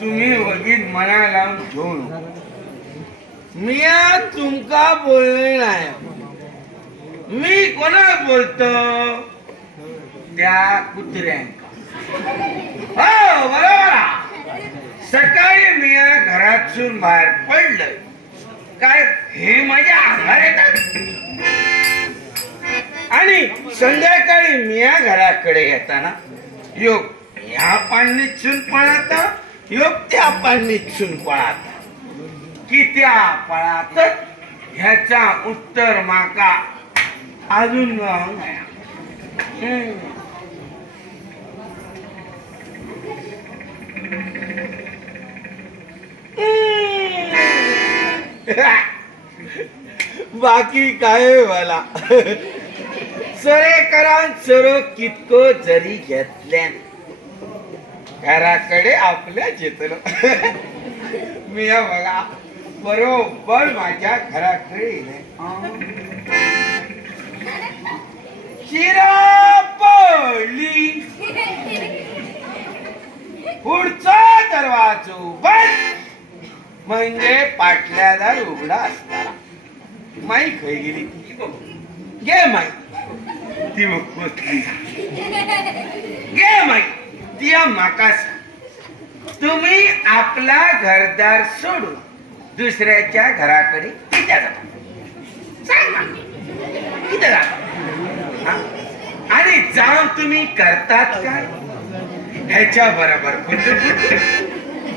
तुम्ही वगीत मना लावून घेऊन मी तुमका बोलले नाही. मी कोणाला बोलतो त्या कुत्र्यांका. हो बरोबर. सकाळी मी घरातून बाहेर पडलं काय हे माझ्या अंगावर येतात आणि संध्याकाळी मी घराकडे येताना योग ह्या पाणीत चून पळाता योग त्या पाणीत चून पळाता की त्या पळात ह्याचा उत्तर माका अजून बाकी काय मला सरेकरान सरो कितको जरी घेतल्यान घराकडे आपल्या जेतलो. मी बघा बरोबर माझ्या घराकडे शिरा पडली पुढचा दरवाजो बंद म्हणजे पाटल्यादार उघडा असताना माई खाई गेली गे माई ती पोचली गे माई ती माका तुम्ही आपला घरदार सोडून दुसऱ्याच्या घराकडे किती जाता आणि जाऊन तुम्ही करतात काय ह्याच्या बरोबर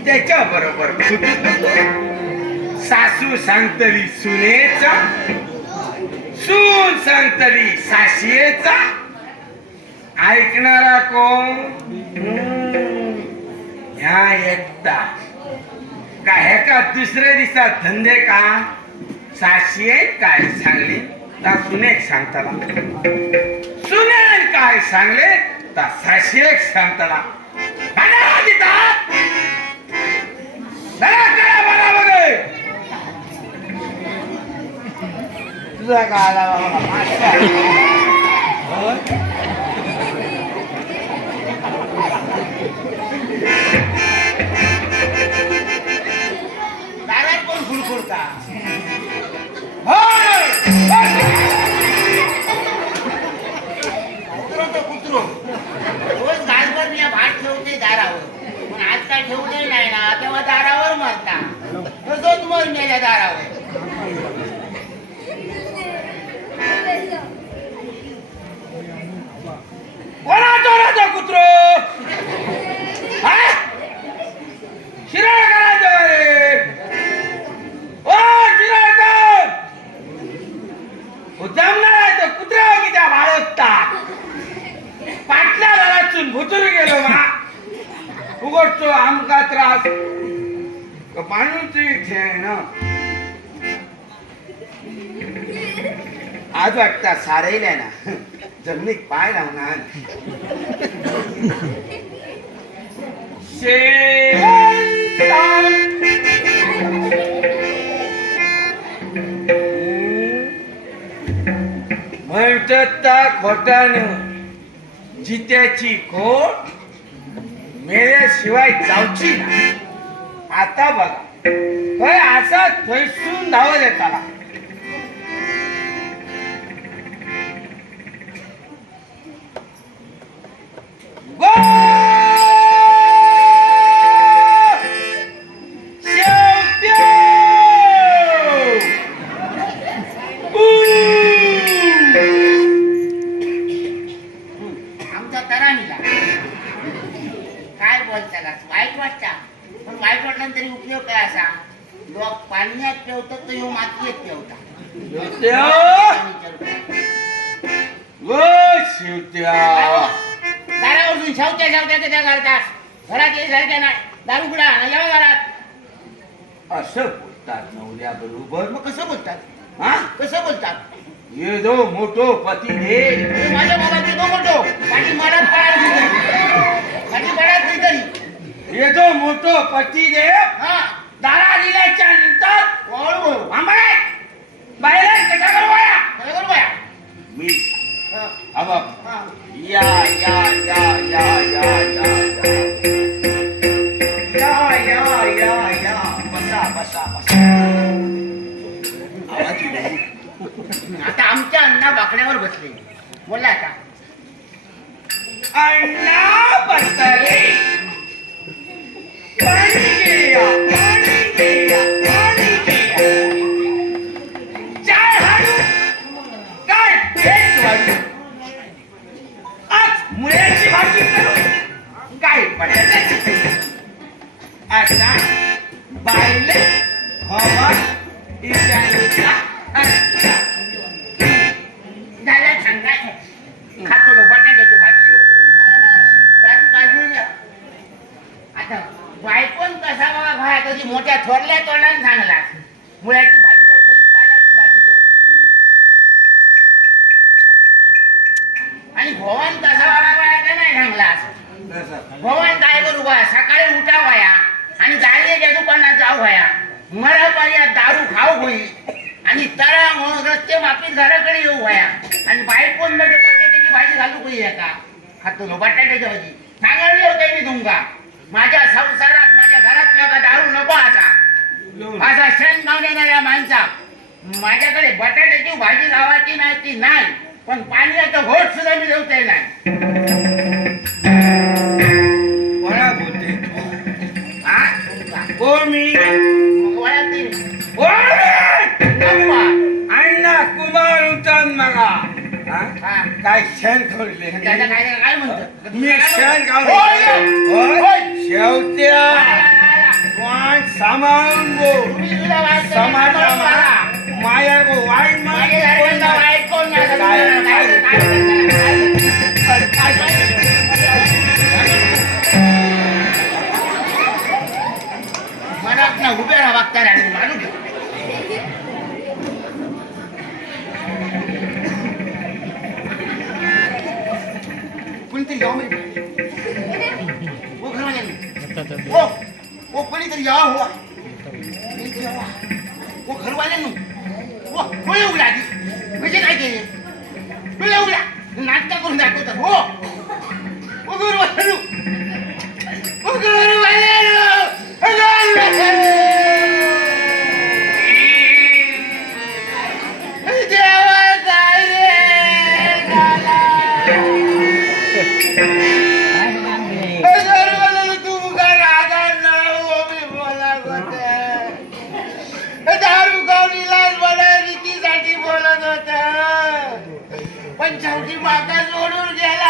त्याच्या बरोबर सासू सांगतली सुनेचा सून सांगतली साशियेचा ऐकणारा कोण ह्या एकटा का ह्याका दुसऱ्या दिवसात धंदे का साशिये काय सांगली ता सुनेक सांगताला सुने काय सांगले ता साशियेक सांगताला तुझा काला दारात कोण फुलफुलता कुत्रो रोज गाजभर मी भात ठेवते दारावर पण आज काय ठेवले नाही ना तेव्हा दारावर मरता तसंच मर मेल्या दारावर. कोणा चोराचा कुत्रो शिराळ करायचं रे ओ शिराळकर जमणार आहे तर कुत्रा की त्या बाळगता पाटल्या घरातून भुतून गेलो मा उघडतो आमका त्रास पाणूची खेळ आज वाटता सारेल्या ना जमिनीत पाय लावणार म्हणतात खोटानं जित्याची खोट मेल्याशिवाय जाऊची ना. आता बघा असा थैसून धावत येताला बोलताना वाईट वाटता पण वाईट वाटलं तरी उपयोग काय असा लोक पाण्यात पेवतात तर ह्यो मातीत पेवता दारावरून शावत्या शावत्या त्या घालतात घरात सारख्या नाही दारू कुडा यावं घरात असं बोलतात नवऱ्या बरोबर. मग कसं बोलतात हा कसं बोलतात ये दो मोठो पती दे माझ्या बाबाची तो मोठो पाठी मारात पाठी पडात नाही तरी ये दो मोठो पती दे हा दारा दिल्याच्या नंतर वळू आंबाडे बाहेर कसा करवाया काय करू बाया मी हा अब हा या या या या या या या या या या बसा बसा बसा आवाज येऊ. आता आमच्या अण्णा बाकड्यावर बसले बोला आता अण्णा बसले पाणी घ्या पाणी घ्या पाणी घ्या चाय हाडू काय तेच वाढू आज मुळ्याची भाजी करू काय बटाट्याची करू असा बायले हवा इशारा अच्छा झाल्या सांगायचं खातो लो बटाट्याची भाजी त्यात बाजून आता बायकोन कसा बघा घाया कधी मोठ्या थोरल्या तोंडाने सांगला मुळ्याची भाजी देऊ खाई पाल्याची भाजी देऊ खाई आणि भवान कसा बघा घाया नाही सांगला भवान काय करू बा सकाळी उठा वया आणि दारियाच्या दुकानात जाऊ वया मरा पर्यंत दारू खाऊ होई आणि तरा म्हणून रस्ते माफीत घराकडे येऊ वया आणि बायकोन मध्ये बटाट्याची भाजी घालू होई का खातो नो बटाट्याची भाजी सांगायला होते मी तुमका माझ्या संसारात माझ्या घरात नका दारू नको असा क्षण गाव येणाऱ्या माणसा माझ्याकडे बटाट्याची भाजी गावाची नाही ती नाही पण पाण्याचं घोट सुद्धा मी देवते नाही कोणा बोलते हा कोण मी अण्णा कुमार उतन मगा काय क्षण खोडले मी क्षण शेवत्या पण सांभाळून गो समाज माया गो वाईट मनात ना उभे राहा बघता राहणे मानू कोणीतरी जाऊ वो घर वाले वो कोणीतरी या हुआ वो घर वाले वो कोणी उघडा आधी म्हणजे काय केले तुला उघडा नाटक करून दाखवतात हो वो घर वाले वो घर वाले पण शेवटी माता सोडून गेला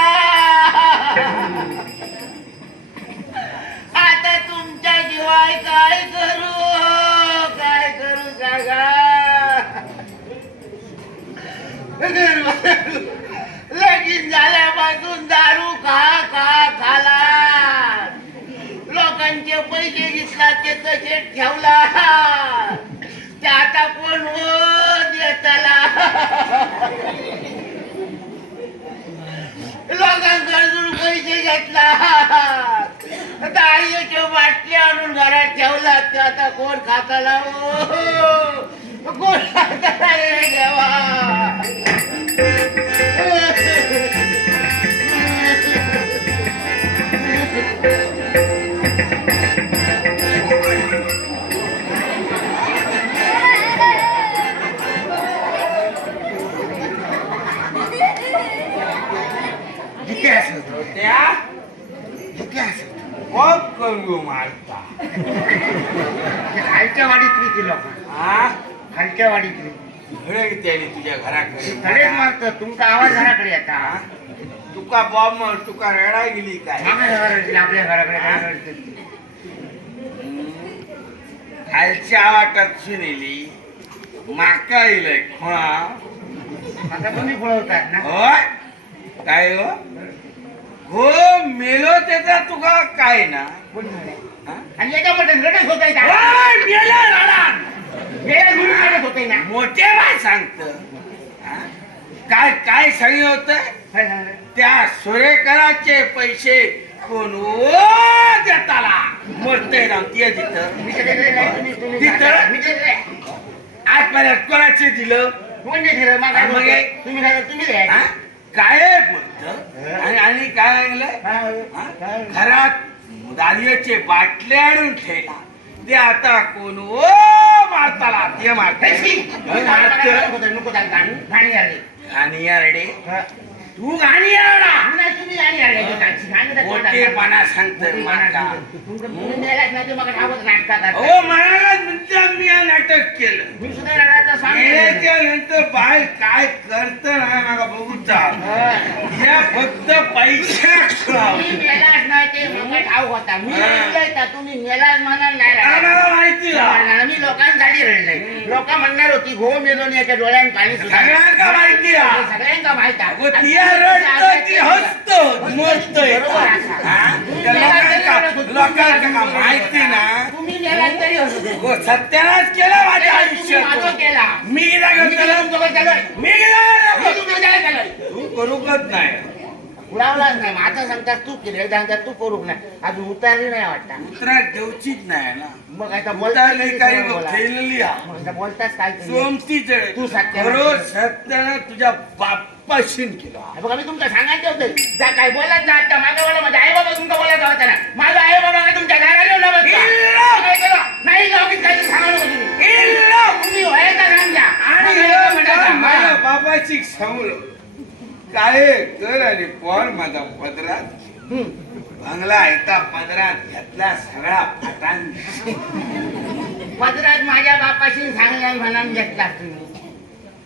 आता तुमच्या शिवाय काय करू सांगा लगीन झाल्यापासून दारू खाला लोकांचे पैसे घेतला ते तसे ठेवला ते आता कोण देताला लोकांकडून पैसे घेतला दारूचे बाटली आणून घरात ठेवला ते आता कोण खाताला कोण खाताला रे देवा मारता खालच्या वाडीतली लोक खालच्या वाडीतली त्याने तुझ्या घराकडे तडेच मारत तुमचा आवाज घराकडे येता तुका बॉम्ब तुका रडा गेली काय आपल्या घराकडे खालच्या वाटत सुनेली माका इलय खोळा आता तुम्ही पळवतात ना होय काय हो हो मेलो त्याचा तुका काय ना हा? आणि याच्यामध्ये रडत होत आहे होय, मेलो रडा. रडत होते ना मोठे बाय सांगत काय काय सांगितलं होतं त्या सुरेकराचे पैसे कोण देताला मरतय ना ते तिथं आजपर्यंत कोणाचे दिलं तुम्ही हा? काय बोलत आणि काय सांगलं घरात दालियाचे बाटले आणून ठेवला ते आता कोण मारताला ते मारत गाणी यारडे तू गाणी यारडा मोठेपणा सांगत माका हो म्हणाला नंतर मी हा नाटक केलं मेल्याच्या नंतर बाय काय करत ना मला बघूचा या फक्त पैसे तुम्ही मेला म्हणाल नाही आम्हाला माहिती आहे. मी लोकांसाठी रडलंय लोक म्हणणार होती घो मेलो याच्या डोळ्यात पाणी सगळ्यांना माहिती आहे. सगळ्यांका माहित अगो ती रडतं, ती हसतं, मरतंय. हा? त्या लोकांना माहिती ना तुम्ही मेलात तरी हो, सत्यानाश केला माझ्या आयुष्यात केला मी गेला मी गेला तू करूकच नाही उडावलाच नाही आता सांगतात तू केले सांगतात तू करूक नाही अजून उतारली नाही वाटतं उतरात देऊचीच नाही ना मग आता उतारली काही ठेवलेली बोलताच काय सोमती तू सत्य सत्यानं तुझ्या बाप्पाशीन केला बघा मी तुमचं सांगायचं होतं जा काय बोलत जा आता माझा बोला माझा आई बाबा तुमचा बोलायचा होता ना माझा आई बाबा काय तुमच्या घराला येऊन नाही जाऊ काही सांगा तुम्ही व्हायचा सांग द्या आणि माझ्या बाबाची सांगलो काय कर आणि कोण माझा पदरात बंगला एका पदरात घेतला सगळा फाटान पदरात माझ्या बापाशी सांगल्या म्हणान घेतला तुम्ही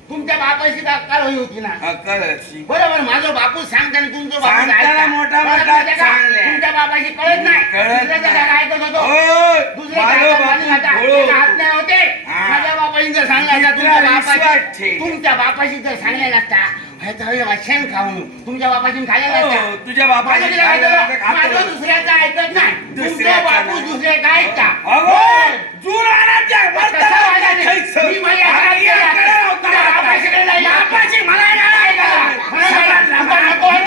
तुमच्या बापाशी अक्कल होई होती ना अक्कल अशी बरोबर माझा बापू सांगताना तुमचं बापू सांगताना मोठा मोठा सांगले तुमच्या बापाशी कळत नाही कळत दुसऱ्याचं ऐकत होतो होय, दुसऱ्याच्या माझं हातात बापू हातात भोळू. हात नाही होते हा. माझ्या बापाशी जर सांगला तुला विश्वास ठेव. तुमच्या बापाशी जर सांगले नसता शेण खाऊन तुमच्या बापाशी खाल्ले नसता हो, तुझ्या बापाशी माझं खाल्लं ऐकलं, नसतं, खातं. माझं दुसऱ्याचं ऐकत नाही तुमचा दुसऱ्याचं बापू नाही. दुसरे काय ऐकता अगो, जुरानाच्या कसं वर्तनात वागायचं? खायचं. मी माझ्या आणि घरात याकडे गेला. नव्हता. तुझ्या बापाशीकडे नाही गेला. बापाशी मला नाही मला ऐकायला. नको, नको, नको, नको,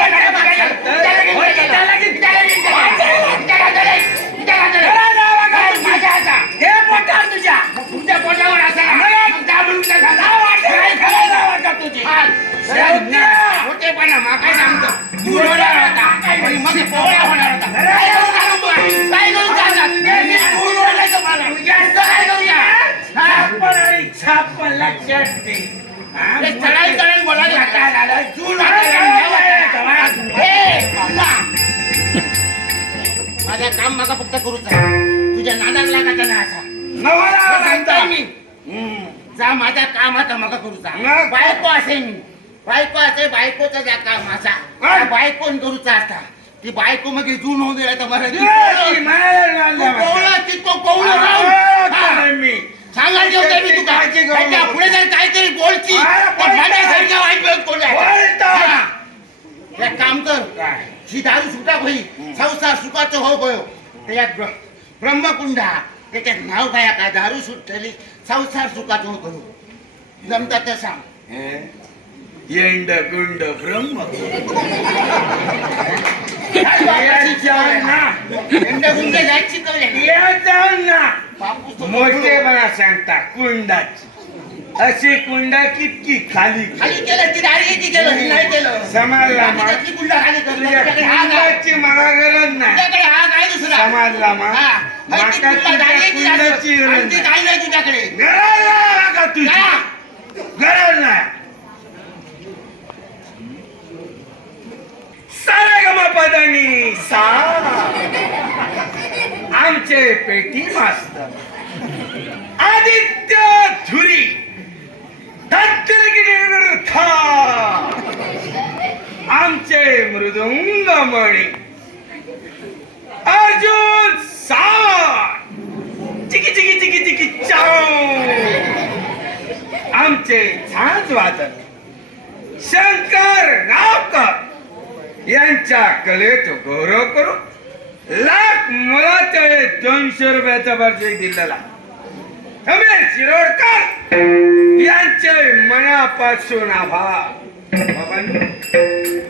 माझ्या हाता. हे पोटात तुझ्या तुमच्या पोटावर असा मग दाबून टाका. तुझी हा. शेवट्या. मोठेपणा माका सांगतो. तू होणार होता. आणि मग पोळा होणार होता. काय करू चाललात? तू ओरडायचं मला. जास्त काय करूया? हा? छापण आणि छापण लक्षात ठेव. हा? हे चढाई चढाई बोलायला हाताला आलं. जून हाताला आलं. हे, बाबा. माझं काम माका फक्त करूच आहे. तुझ्या नादाला लागायचा नाही असा नवाला सांगताय मी हम्म. जा माझा काम आता मग करूचा मग? बायको असे मी बायको असे बायकोचा जा काम माझा काय? बायकोन करूचा असता ती बायको मग जून होऊ दिला तर मला ती म्हणायला लागली. मी सांगायला जेवते मी तुका काळजी करू नको. त्याच्या पुढे जर काहीतरी बोलची अरे, तर माझ्यासारख्या वाईट वेळ बोलतो. एक काम कर काय? ही दारू सुटा होई संसार सुखाचं हो गयो त्याच्यात ब्रह्मकुंडा त्याच्यात नाव काय काय दारू सुटलेली संसार सुखाचं होतो जमतात ते सांग हे? येंड गुंड ब्रह्म गुंड जायची शिकवले जाऊन ना बापूस मोठेपणा सांगता कुंडाची अशी कुंडा कितकी खाली खाली केलं ती दारी याची केलं ती नाही केलं समाजला बाकी त्यातली कुंडा खाली करतो तुझ्या तुझ्याकडे हा काय कुंडाची मला गरज नाही तुझ्याकडे हा काय दुसरा समाजला मा हा. आणि ती माका कुंडा दारी याची तुझ्या कुंडाची असं. आणि गरज ती नाही. काही नाही तुझ्याकडे गरज नाही का तुझी हा. गरज नाही सारे गमपदानी सा आमचे पेटी मास्तर आदित्य धुरी आमचे मृदुंग मणी अर्जुन सावंत चिकी चिकी चिकी चिकी चाव आमचे झांज वादन शंकर गावकर यांच्या कलेचा गौरव करू लाख मुलाचे 200 रुपयाचा बक्षीस दिलेला रमेश शिरोडकर यांचे मनापासून आभार बाबांनो,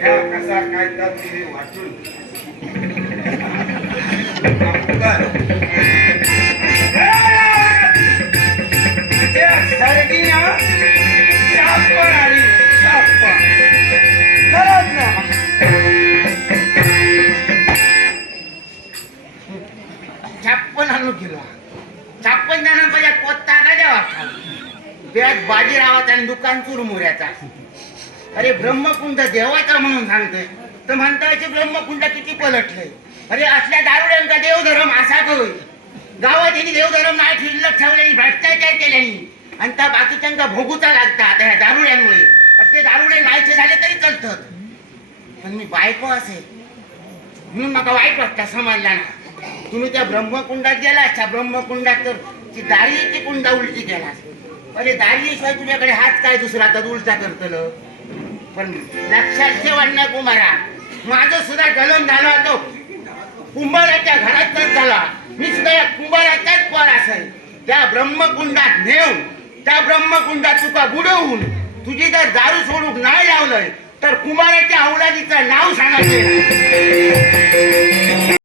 या कसा काय तर ते वाचून सर्गीना शापण आली शापण खरंच ना 56 आणून गेलो 56 जणांपर्यंत पोचता का द्यावा बेत बाजीरावाचा आणि दुकान चुरमुऱ्याचा. अरे ब्रह्मकुंड देवाचा म्हणून सांगतोय तर म्हणता ब्रह्मकुंड किती पलटलंय. अरे असल्या दारुड्यांचा देवधर्म असा होईल. गावात यांनी देवधर्म नाही शिल्लक ठेवल्यानी भ्रष्टाचार केल्यानी आणि त्या बाकीच्यांका भोगूचा लागतात ह्या दारुड्यांमुळे. असे दारुडे नाहीचे झाले तरी चालतात पण मी बायको असेल म्हणून मला वाईट वाटतं समाजला ना. तुम्ही त्या ब्रह्मकुंडात गेला त्या ब्रह्मकुंडात तर ती दारीची कुंडा उलटी केला. अरे दारीशिवाय तुझ्याकडे हात काय दुसरा तर उलटा करतलं. पण लक्षात ठेव अण्णा कुमारा माझं सुद्धा जन्म झाला तो कुंभाराच्या घरातच झाला. मी सुद्धा या कुंभाराचाच पोर असेल. त्या ब्रह्मकुंडात नेऊन त्या ब्रह्मकुंडात तुका बुडवून तुझी जर दारू सोडूक नाही लावलंय तर कुंभाराच्या अवलादीचं नाव सांगायचं.